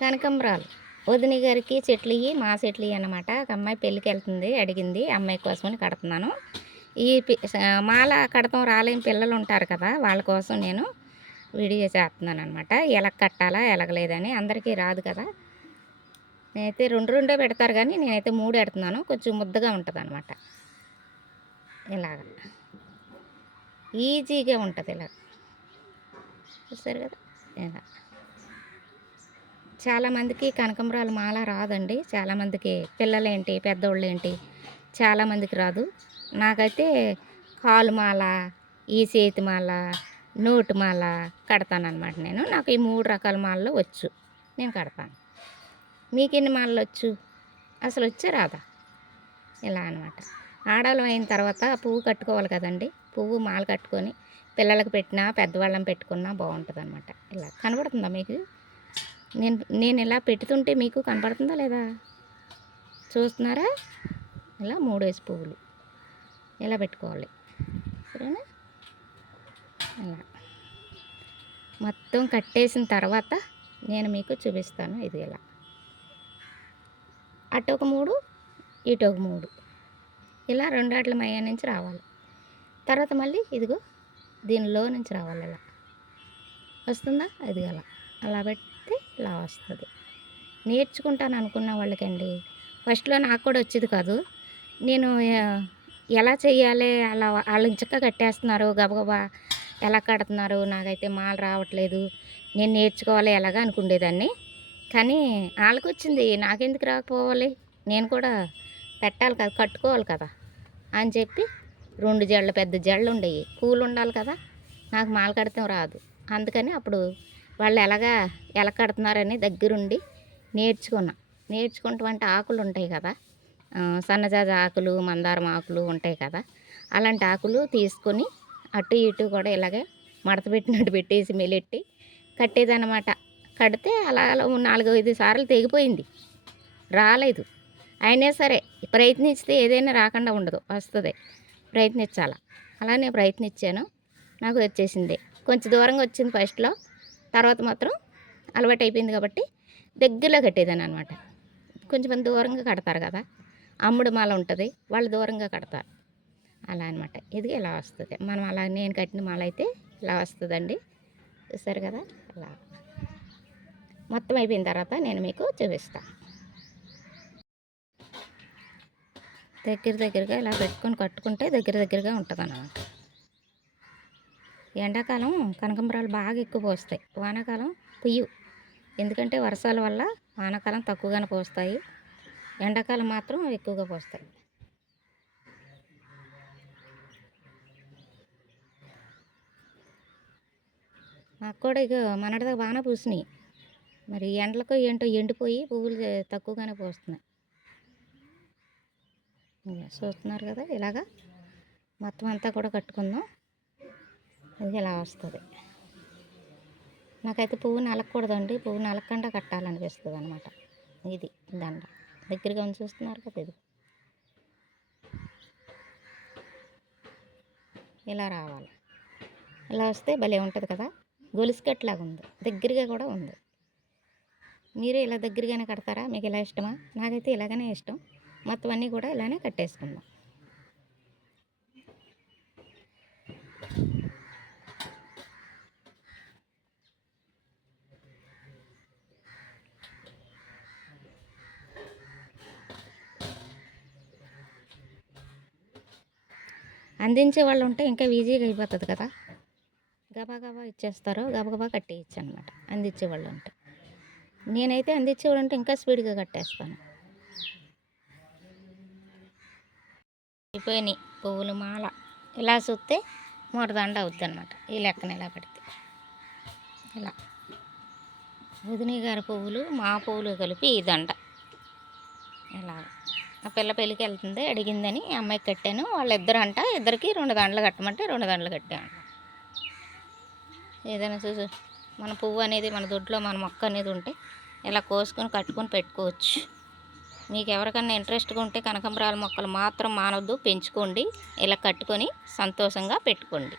కనకంబరాలు. వదిన గారికి చెట్లు ఇవి మా చెట్లు ఇవి అనమాట ఒక అమ్మాయి పెళ్ళికి వెళ్తుంది అడిగింది అమ్మాయి కోసమని కడుతున్నాను. ఈ పి- మాల కడతాం రాలేని పిల్లలు ఉంటారు కదా వాళ్ళ కోసం నేను వీడియో చేస్తున్నాను అనమాట ఎలా కట్టాలా ఎలగలేదని అందరికీ రాదు కదా. నేనైతే రెండు రెండే పెడతారు కానీ నేనైతే మూడు పెడుతున్నాను. కొంచెం ముద్దగా ఉంటుంది అనమాట ఇలాగ. ఈజీగా ఉంటుంది ఇలా చూస్తారు కదా? ఇలా. చాలామందికి కనకంబరాలు మాల రాదండి. చాలామందికి పిల్లలేంటి పెద్దోళ్ళు ఏంటి చాలామందికి రాదు. నాకైతే కాలు మాల ఈ చేతి మాల నోటు మాల కడతానమాట నేను. నాకు ఈ మూడు రకాల మాలలు వచ్చు. నేను కడతాను. మీకు ఎన్ని మాలలు వచ్చు? అసలు వచ్చే రాదా? ఇలా అనమాట ఆడవాళ్ళం అయిన తర్వాత పువ్వు కట్టుకోవాలి కదండి. పువ్వు మాల కట్టుకొని పిల్లలకు పెట్టినా పెద్దవాళ్ళని పెట్టుకున్నా బాగుంటుంది అనమాట ఇలా కనబడుతుందా మీకు? నేను నేను ఇలా పెట్టుతుంటే మీకు కనపడుతుందా లేదా? చూస్తున్నారా? ఇలా మూడేసి పువ్వులు. ఇలా పెట్టుకోవాలి. సరేనా? ఇలా. మొత్తం కట్టేసిన తర్వాత నేను మీకు చూపిస్తాను. ఇది ఇలా. అటు ఒక మూడు ఇటు ఒక మూడు. ఇలా రెండాట్ల మయ్య నుంచి రావాలి. తర్వాత మళ్ళీ ఇదిగో దీనిలో నుంచి రావాలి. ఇలా. వస్తుందా? ఇది అలా అలా పెట్టి ఇలా వస్తుంది నేర్చుకుంటాను అనుకున్న వాళ్ళకండి. ఫస్ట్లో నాకు కూడా వచ్చేది కాదు. నేను ఎలా చేయాలి అలా వాళ్ళు ఇంచక్క కట్టేస్తున్నారు గబగబా ఎలా కడుతున్నారు నాకైతే మాల రావట్లేదు నేను నేర్చుకోవాలి ఎలాగా అనుకునేదాన్ని కానీ వాళ్ళకి వచ్చింది నాకెందుకు రాకపోవాలి నేను కూడా పెట్టాలి కదా కట్టుకోవాలి కదా అని చెప్పి రెండు జళ్ళు పెద్ద జళ్ళు ఉండేవి కూలు ఉండాలి కదా నాకు మాల కడతాం రాదు. అందుకని అప్పుడు వాళ్ళు ఎలాగా ఎలా కడుతున్నారని దగ్గరుండి నేర్చుకున్నా. నేర్చుకుంటామంటే ఆకులు ఉంటాయి కదా. సన్నజాజి ఆకులు మందారం ఆకులు ఉంటాయి కదా. అలాంటి ఆకులు తీసుకొని అటు ఇటు కూడా ఇలాగే మడత పెట్టినట్టు పెట్టేసి మెలెట్టి కట్టేదన్నమాట. కడితే అలా అలా నాలుగు ఐదు సార్లు తెగిపోయింది. రాలేదు. అయినా సరే ప్రయత్నిస్తే ఏదైనా రాకుండా ఉండదు వస్తుంది. ప్రయత్నించాల? అలానే ప్రయత్నించాను. నాకు వచ్చేసింది. కొంచెం దూరంగా వచ్చింది ఫస్ట్లో తర్వాత మాత్రం అలవాటు అయిపోయింది కాబట్టి దగ్గరలో కట్టేదాన్ని అనమాట కొంచెం దూరంగా కడతారు కదా అమ్ముడు మాల ఉంటుంది వాళ్ళు దూరంగా కడతారు. అలా అనమాట ఇది ఇలా వస్తుంది. మనం అలా నేను కట్టిన మాల అయితే ఇలా వస్తుందండి. చూసారు కదా అలా. మొత్తం అయిపోయిన తర్వాత నేను మీకు చూపిస్తాను దగ్గర దగ్గరగా ఇలా పెట్టుకొని కట్టుకుంటే దగ్గర దగ్గరగా ఉంటుంది అన్నమాట ఎండాకాలం కనకంబరాలు బాగా ఎక్కువ పోస్తాయి. వానాకాలం పుయ్యు. ఎందుకంటే వర్షాల వల్ల వానాకాలం తక్కువగానే పోస్తాయి. ఎండాకాలం మాత్రం ఎక్కువగా పోస్తాయి. మాకు కూడా ఇక మనటిదాకా బాగానే పూసినాయి. మరి ఎండలకు ఏంటో ఎండిపోయి పువ్వులు తక్కువగానే పోస్తున్నాయి. చూస్తున్నారు కదా ఇలాగా. మొత్తం అంతా కూడా కట్టుకుందాం. ఇది ఇలా వస్తుంది? నాకైతే పువ్వు నలకూడదండి పువ్వు నలకుండా కట్టాలనిపిస్తుంది అనమాట ఇది దండ. దగ్గరగా ఉంది చూస్తున్నారు కదా ఇది. ఇలా రావాలి. ఇలా వస్తే భలే ఉంటుంది కదా. గొలుసుకట్లాగా ఉంది దగ్గరగా కూడా ఉంది. మీరు ఇలా దగ్గరగానే కడతారా? మీకు ఇలా ఇష్టమా? నాకైతే ఇలాగనే ఇష్టం. మొత్తం అన్నీ కూడా ఇలానే కట్టేసుకుందాం. అందించే వాళ్ళు ఉంటే ఇంకా ఈజీగా అయిపోతుంది కదా. గబా ఇచ్చేస్తారు గబగబా కట్టేయచ్చు అనమాట అందించే వాళ్ళు ఉంటే. నేనైతే అందించే వాళ్ళు ఉంటే ఇంకా స్పీడ్గా కట్టేస్తాను. అయిపోయినాయి పువ్వులు మాల. ఇలా చూస్తే మూడు దండ అవుద్ది అనమాట ఈ లెక్కన ఇలా పెడితే. ఇలా. వదిని గారి పువ్వులు మా పువ్వులు కలిపి ఈ దండ. పిల్ల పెళ్ళికి వెళ్తుంది అడిగిందని అమ్మాయికి కట్టాను. వాళ్ళిద్దరు అంట ఇద్దరికి రెండు దండలు కట్టమంటే రెండు దండలు కట్టాను ఏదైనా చూసి మన పువ్వు అనేది మన దొడ్లో మన మొక్క అనేది ఉంటే ఇలా కోసుకొని కట్టుకొని పెట్టుకోవచ్చు. మీకు ఎవరికన్నా ఇంట్రెస్ట్గా ఉంటే కనకంబరాల మొక్కలు మాత్రం మానవద్దు పెంచుకోండి ఇలా కట్టుకొని సంతోషంగా పెట్టుకోండి.